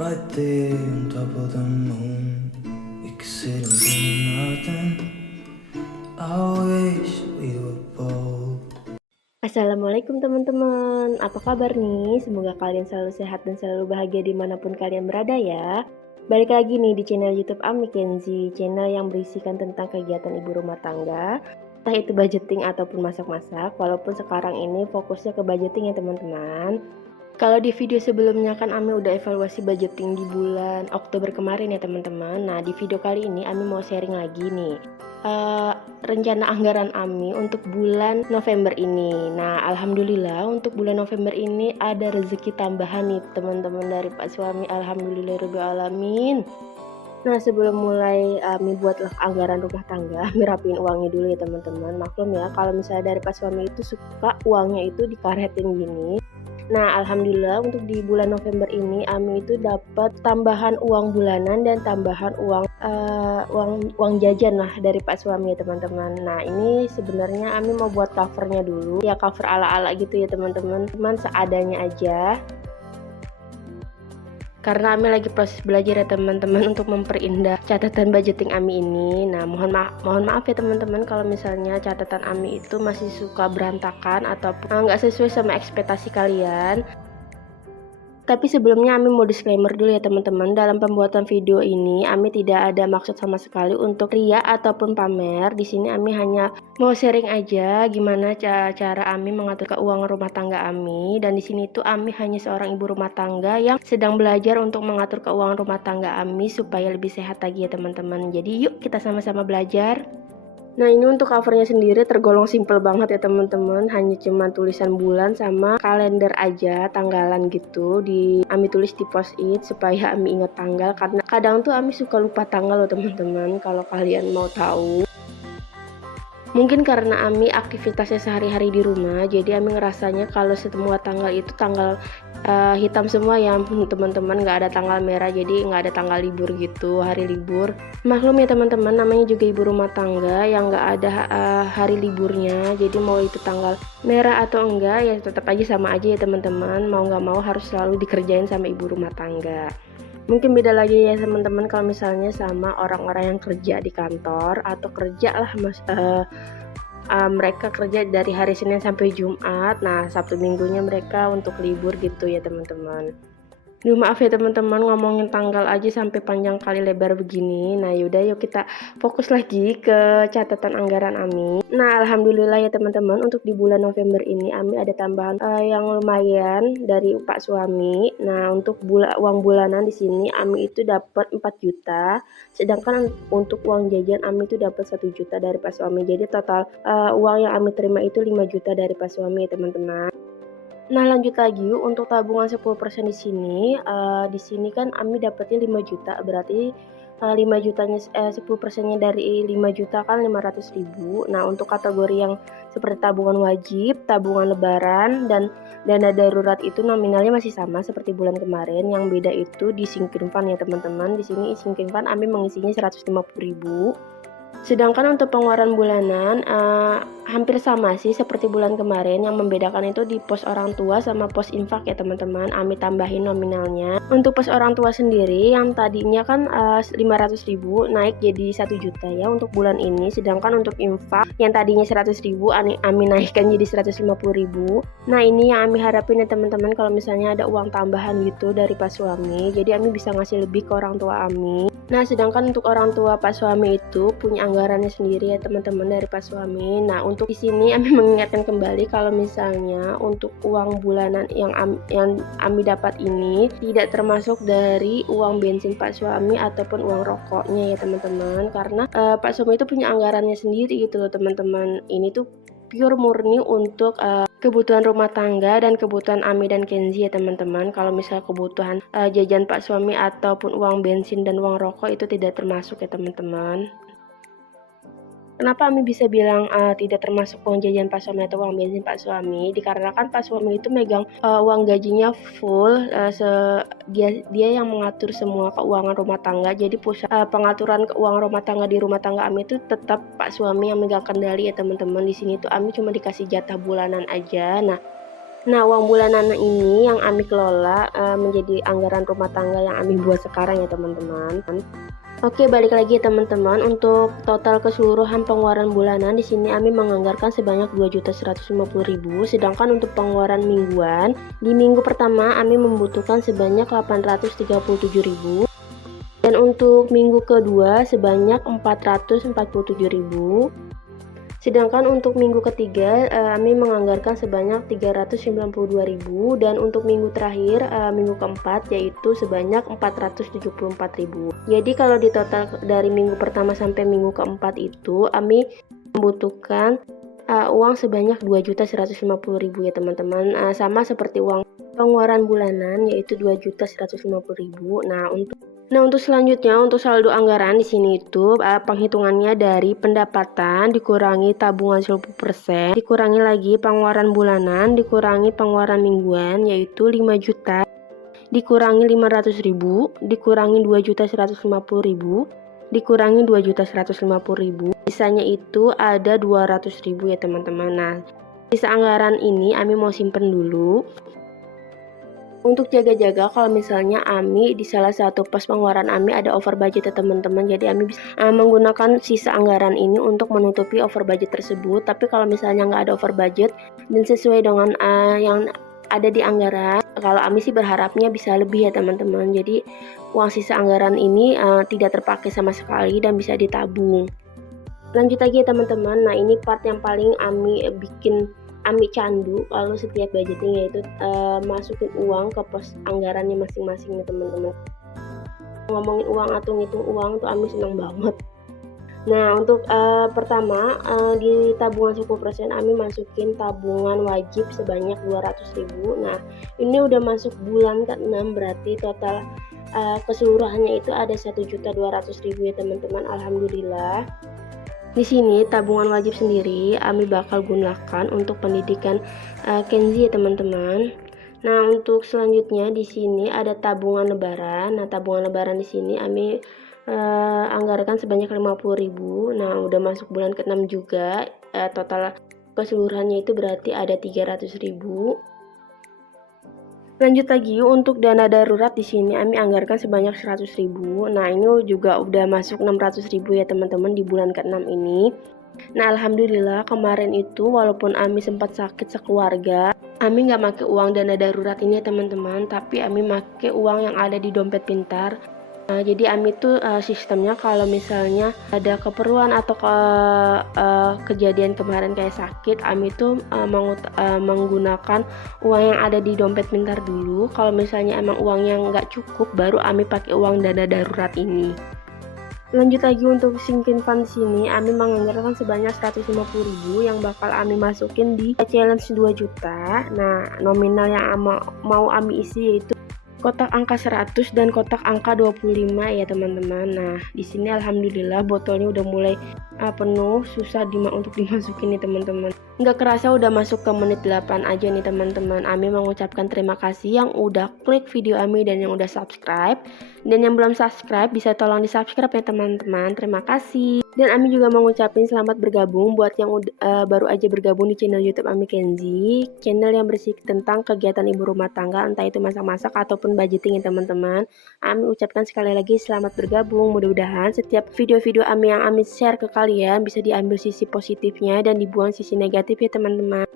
right there on top of the moon. We could sit and do nothing. I wish we were bold. Assalamualaikum teman-teman, apa kabar nih? Semoga kalian selalu sehat dan selalu bahagia dimanapun kalian berada ya. Balik lagi nih di channel YouTube Ami Kenzi, channel yang berisikan tentang kegiatan ibu rumah tangga, entah itu budgeting ataupun masak-masak, walaupun sekarang ini fokusnya ke budgeting ya teman-teman. Kalau di video sebelumnya kan Ami udah evaluasi budgeting di bulan Oktober kemarin ya teman-teman. Nah di video kali ini Ami mau sharing lagi nih rencana anggaran Ami untuk bulan November ini. Nah alhamdulillah untuk bulan November ini ada rezeki tambahan nih teman-teman dari Pak Suami. Alhamdulillahirobbilalamin. Nah sebelum mulai Ami buatlah anggaran rumah tangga, Ami rapiin uangnya dulu ya teman-teman. Maklum ya kalau misalnya dari Pak Suami itu suka uangnya itu dikaretin gini. Nah alhamdulillah untuk di bulan November ini Ami itu dapat tambahan uang bulanan dan tambahan uang jajan lah dari Pak Suami ya teman-teman. Nah ini sebenarnya Ami mau buat covernya dulu ya, cover ala-ala gitu ya teman-teman, cuman seadanya aja karena Ami lagi proses belajar ya teman-teman untuk memperindah catatan budgeting Ami ini. Nah mohon maaf ya teman-teman kalau misalnya catatan Ami itu masih suka berantakan ataupun nggak sesuai sama ekspektasi kalian. Tapi sebelumnya Ami mau disclaimer dulu ya teman-teman, dalam pembuatan video ini Ami tidak ada maksud sama sekali untuk ria ataupun pamer. Di sini Ami hanya mau sharing aja gimana cara Ami mengatur keuangan rumah tangga Ami, dan di sini tuh Ami hanya seorang ibu rumah tangga yang sedang belajar untuk mengatur keuangan rumah tangga Ami supaya lebih sehat lagi ya teman-teman. Jadi yuk kita sama-sama belajar. Nah ini untuk covernya sendiri tergolong simple banget ya teman-teman, hanya cuma tulisan bulan sama kalender aja, tanggalan gitu Ami tulis di post-it supaya Ami ingat tanggal, karena kadang tuh Ami suka lupa tanggal loh teman-teman kalau kalian mau tahu. Mungkin karena Ami aktivitasnya sehari-hari di rumah, jadi Ami ngerasanya kalau semua tanggal itu tanggal hitam semua ya teman-teman, nggak ada tanggal merah, jadi nggak ada tanggal libur gitu, hari libur. Maklum ya teman-teman, namanya juga ibu rumah tangga yang nggak ada hari liburnya, jadi mau itu tanggal merah atau enggak ya tetap aja sama aja ya teman-teman, mau nggak mau harus selalu dikerjain sama ibu rumah tangga. Mungkin beda lagi ya teman-teman kalau misalnya sama orang-orang yang kerja di kantor atau kerja lah mereka kerja dari hari Senin sampai Jumat. Nah Sabtu minggunya mereka untuk libur gitu ya teman-teman. Duh maaf ya teman-teman, ngomongin tanggal aja sampai panjang kali lebar begini. Nah yaudah yuk kita fokus lagi ke catatan anggaran Ami. Nah alhamdulillah ya teman-teman, untuk di bulan November ini Ami ada tambahan yang lumayan dari Pak Suami. Nah untuk uang bulanan di sini Ami itu dapat 4 juta, sedangkan untuk uang jajan Ami itu dapat 1 juta dari Pak Suami. Jadi total uang yang Ami terima itu 5 juta dari Pak Suami ya teman-teman. Nah lanjut lagi yuk untuk tabungan 10% di sini. Di sini kan Ami dapatnya 5 juta, berarti 5 jutanya 10%-nya dari 5 juta kan 500.000. Nah untuk kategori yang seperti tabungan wajib, tabungan lebaran, dan dana darurat itu nominalnya masih sama seperti bulan kemarin. Yang beda itu di sinking fund ya teman-teman. Di sini sinking fund Ami mengisinya 150.000. Sedangkan untuk pengeluaran bulanan hampir sama sih seperti bulan kemarin. Yang membedakan itu di pos orang tua sama pos infak ya teman-teman. Ami tambahin nominalnya. Untuk pos orang tua sendiri yang tadinya kan 500.000 naik jadi 1 juta ya untuk bulan ini. Sedangkan untuk infak yang tadinya 100.000 Ami naikkan jadi 150.000. Nah ini yang Ami harapin ya teman-teman, kalau misalnya ada uang tambahan gitu dari Pak Suami, jadi Ami bisa ngasih lebih ke orang tua Ami. Nah sedangkan untuk orang tua Pak Suami itu punya anggarannya sendiri ya teman-teman dari Pak Suami. Nah untuk di sini Ami mengingatkan kembali kalau misalnya untuk uang bulanan yang Ami dapat ini tidak termasuk dari uang bensin Pak Suami ataupun uang rokoknya ya teman-teman, karena Pak Suami itu punya anggarannya sendiri gitu loh teman-teman. Ini tuh pure murni untuk kebutuhan rumah tangga dan kebutuhan Ami dan Kenzi ya teman-teman. Kalau misalnya kebutuhan jajan Pak Suami ataupun uang bensin dan uang rokok itu tidak termasuk ya teman-teman. Kenapa Ami bisa bilang tidak termasuk uang jajan Pak Suami atau uang bensin Pak Suami? Dikarenakan Pak Suami itu megang uang gajinya full, dia yang mengatur semua keuangan rumah tangga. Jadi pusat pengaturan keuangan rumah tangga di rumah tangga Ami itu tetap Pak Suami yang megang kendali ya teman-teman. Di sini tuh Ami cuma dikasih jatah bulanan aja. Nah Nah, uang bulanan ini yang Ami kelola menjadi anggaran rumah tangga yang Ami buat sekarang ya teman-teman. Oke, balik lagi ya teman-teman. Untuk total keseluruhan pengeluaran bulanan di sini Ami menganggarkan sebanyak 2.150.000, sedangkan untuk pengeluaran mingguan di minggu pertama Ami membutuhkan sebanyak 837.000 dan untuk minggu kedua sebanyak 447.000. Sedangkan untuk minggu ketiga Ami menganggarkan sebanyak 392.000 dan untuk minggu terakhir minggu keempat yaitu sebanyak 474.000. Jadi kalau di total dari minggu pertama sampai minggu keempat itu Ami membutuhkan uang sebanyak 2.150.000 ya teman-teman. Sama seperti uang pengeluaran bulanan yaitu 2.150.000. Nah, untuk selanjutnya untuk saldo anggaran di sini itu penghitungannya dari pendapatan dikurangi tabungan 10%, dikurangi lagi pengeluaran bulanan, dikurangi pengeluaran mingguan yaitu 5 juta, dikurangi 500.000, dikurangi 2.150.000, dikurangi 2.150.000. Sisanya itu ada 200.000 ya teman-teman. Nah, sisa anggaran ini Ami mau simpen dulu untuk jaga-jaga kalau misalnya Ami di salah satu pos pengeluaran Ami ada over budget ya teman-teman. Jadi Ami bisa menggunakan sisa anggaran ini untuk menutupi over budget tersebut. Tapi kalau misalnya nggak ada over budget dan sesuai dengan yang ada di anggaran, kalau Ami sih berharapnya bisa lebih ya teman-teman. Jadi uang sisa anggaran ini tidak terpakai sama sekali dan bisa ditabung. Lanjut lagi ya teman-teman. Nah, ini part yang paling Ami candu kalau setiap budgeting, yaitu masukin uang ke pos anggarannya masing-masing nih teman-teman. Ngomongin uang atau ngitung uang tuh Ami senang banget. Nah, untuk pertama di tabungan 10% Ami masukin tabungan wajib sebanyak 200.000. Nah, ini udah masuk bulan ke-6, berarti total keseluruhannya itu ada 1.200.000 ya teman-teman. Alhamdulillah. Di sini tabungan wajib sendiri Ami bakal gunakan untuk pendidikan Kenzi ya teman-teman. Nah, untuk selanjutnya di sini ada tabungan lebaran. Nah, tabungan lebaran di sini Ami anggarkan sebanyak 50.000. Nah, udah masuk bulan ke-6 juga. Total keseluruhannya itu berarti ada 300.000. Lanjut lagi untuk dana darurat di sini Ami anggarkan sebanyak 100.000. Nah, ini juga udah masuk 600.000 ya teman-teman di bulan ke-6 ini. Nah, alhamdulillah kemarin itu walaupun Ami sempat sakit sekeluarga, Ami nggak pakai uang dana darurat ini ya teman-teman, tapi Ami pakai uang yang ada di dompet pintar. Nah, jadi Ami tuh sistemnya kalau misalnya ada keperluan atau kejadian kemarin kayak sakit, Ami tuh menggunakan uang yang ada di dompet pintar dulu. Kalau misalnya emang uangnya nggak cukup, baru Ami pakai uang dana darurat ini. Lanjut lagi untuk sinking fund sini, Ami menganggarkan sebanyak 150.000 yang bakal Ami masukin di challenge 2 juta. Nah, nominal yang mau Ami isi yaitu kotak angka 100 dan kotak angka 25 ya teman-teman. Nah, di sini alhamdulillah botolnya udah mulai penuh, susah untuk dimasukin nih teman-teman. Nggak kerasa udah masuk ke menit 8 aja nih teman-teman. Ami mengucapkan terima kasih yang udah klik video Ami dan yang udah subscribe. Dan yang belum subscribe bisa tolong di subscribe ya teman-teman. Terima kasih. Dan Ami juga mengucapin selamat bergabung buat yang baru aja bergabung di channel YouTube Ami Kenzi, channel yang bersih tentang kegiatan ibu rumah tangga, entah itu masak-masak ataupun budgeting ya teman-teman. Ami ucapkan sekali lagi selamat bergabung. Mudah-mudahan setiap video-video Ami yang Ami share ke kalian bisa diambil sisi positifnya dan dibuang sisi negatif ya teman-teman.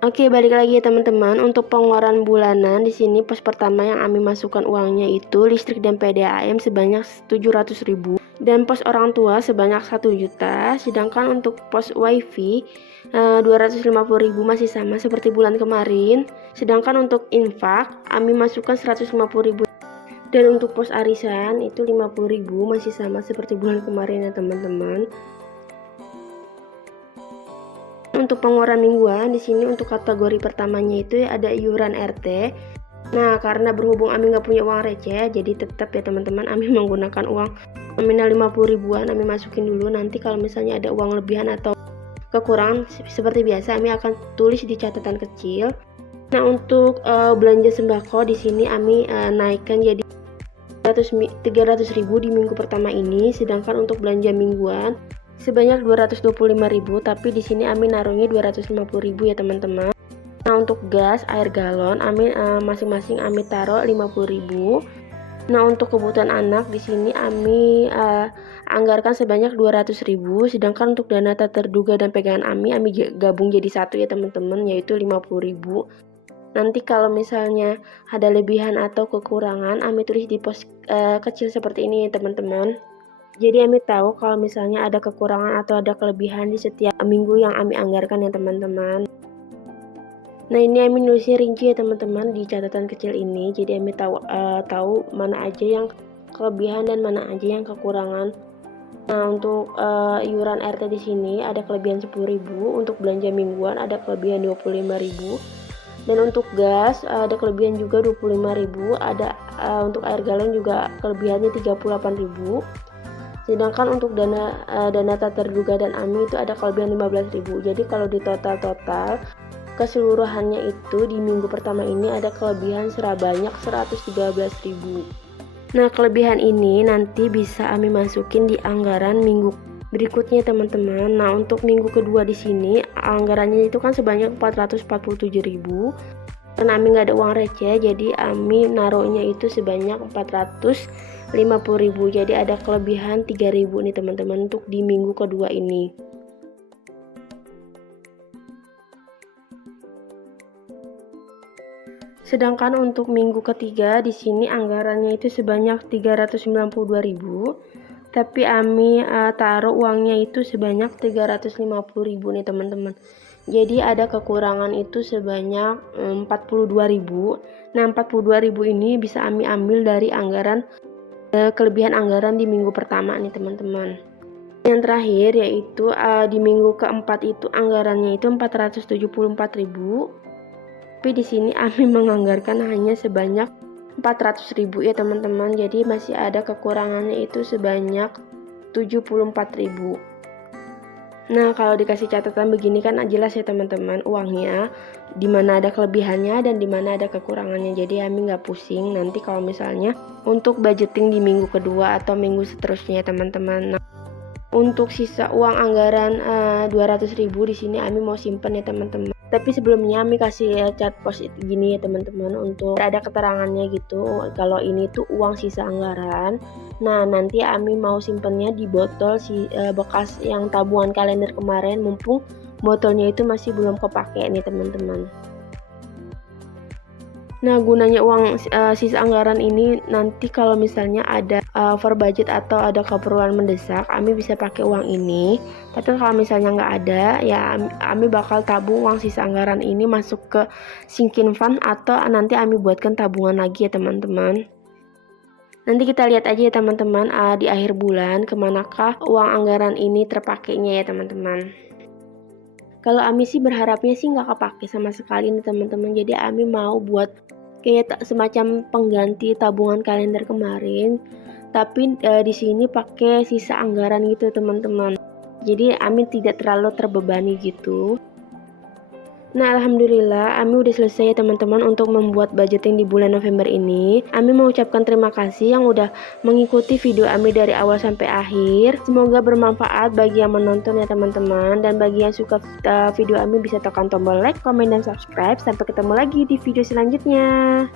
Oke, balik lagi ya teman-teman. Untuk pengeluaran bulanan di sini pos pertama yang Ami masukkan uangnya itu listrik dan PDAM sebanyak 700.000 dan pos orang tua sebanyak 1 juta. Sedangkan untuk pos wifi 250.000 masih sama seperti bulan kemarin. Sedangkan untuk infak Ami masukkan 150.000 dan untuk pos arisan itu 50.000 masih sama seperti bulan kemarin ya teman-teman. Untuk pengeluaran mingguan di sini untuk kategori pertamanya itu ada iuran RT. Nah, karena berhubung Ami nggak punya uang receh, jadi tetap ya teman-teman Ami menggunakan uang nominal 50 ribuan. Ami masukin dulu, nanti kalau misalnya ada uang lebihan atau kekurangan seperti biasa Ami akan tulis di catatan kecil. Nah, untuk belanja sembako di sini Ami naikkan jadi 300.000 di minggu pertama ini, sedangkan untuk belanja mingguan sebanyak 225.000, tapi di sini Ami naruhnya 250.000 ya teman-teman. Nah, untuk gas air galon Ami masing-masing Ami taruh 50.000. Nah, untuk kebutuhan anak di sini Ami anggarkan sebanyak 200.000, sedangkan untuk dana tak terduga dan pegangan Ami gabung jadi satu ya teman-teman, yaitu 50.000. Nanti kalau misalnya ada lebihan atau kekurangan, Ami tulis di pos kecil seperti ini teman-teman. Jadi Ami tahu kalau misalnya ada kekurangan atau ada kelebihan di setiap minggu yang Ami anggarkan ya teman-teman. Nah, ini Ami nulisnya rinci ya teman-teman di catatan kecil ini. Jadi Ami tahu mana aja yang kelebihan dan mana aja yang kekurangan. Nah, untuk iuran RT di sini ada kelebihan 10.000, untuk belanja mingguan ada kelebihan 25.000. Dan untuk gas ada kelebihan juga 25.000, ada untuk air galon juga kelebihannya 38.000. Sedangkan untuk dana tak terduga dan Ami itu ada kelebihan 15.000. Jadi kalau di total keseluruhannya itu di minggu pertama ini ada kelebihan sebanyak 113.000. Nah, kelebihan ini nanti bisa Ami masukin di anggaran minggu berikutnya teman-teman. Nah, untuk minggu kedua di sini anggarannya itu kan sebanyak 447.000. Karena Ami nggak ada uang receh, jadi Ami naruhnya itu sebanyak 450.000. Jadi ada kelebihan 3.000 nih teman-teman untuk di minggu kedua ini. Sedangkan untuk minggu ketiga di sini anggarannya itu sebanyak 392.000. Tapi Ami taruh uangnya itu sebanyak 350.000 nih teman-teman. Jadi ada kekurangan itu sebanyak 42.000. Nah, 42.000 ini bisa Ami ambil dari anggaran kelebihan anggaran di minggu pertama nih teman-teman. Yang terakhir yaitu di minggu keempat itu anggarannya itu 474.000. Tapi di sini Ami menganggarkan hanya sebanyak 400.000 ya teman-teman. Jadi masih ada kekurangannya itu sebanyak 74.000. Nah, kalau dikasih catatan begini kan jelas ya teman-teman uangnya, dimana ada kelebihannya dan dimana ada kekurangannya. Jadi Ami nggak pusing nanti kalau misalnya untuk budgeting di minggu kedua atau minggu seterusnya ya teman-teman. Nah, untuk sisa uang anggaran 200.000 di sini Ami mau simpen ya teman-teman. Tapi sebelumnya Ami kasih chat post gini ya teman-teman, untuk ada keterangannya gitu kalau ini tuh uang sisa anggaran. Nah, nanti Ami mau simpennya di botol bekas yang tabungan kalender kemarin, mumpung botolnya itu masih belum kepake nih teman-teman. Nah, gunanya uang sisa anggaran ini nanti kalau misalnya ada over budget atau ada keperluan mendesak, Ami bisa pakai uang ini. Tapi kalau misalnya nggak ada, ya Ami bakal tabung uang sisa anggaran ini masuk ke sinking fund atau nanti Ami buatkan tabungan lagi ya teman-teman. Nanti kita lihat aja ya teman-teman di akhir bulan kemanakah uang anggaran ini terpakainya ya teman-teman. Kalau Ami sih berharapnya sih nggak kepake sama sekali nih teman-teman. Jadi Ami mau buat kayak semacam pengganti tabungan kalender kemarin, tapi di sini pakai sisa anggaran gitu teman-teman. Jadi Ami tidak terlalu terbebani gitu. Nah, alhamdulillah Ami udah selesai ya teman-teman untuk membuat budgeting di bulan November ini. Ami mau ucapkan terima kasih yang udah mengikuti video Ami dari awal sampai akhir. Semoga bermanfaat bagi yang menonton ya teman-teman. Dan bagi yang suka video Ami bisa tekan tombol like, komen, dan subscribe. Sampai ketemu lagi di video selanjutnya.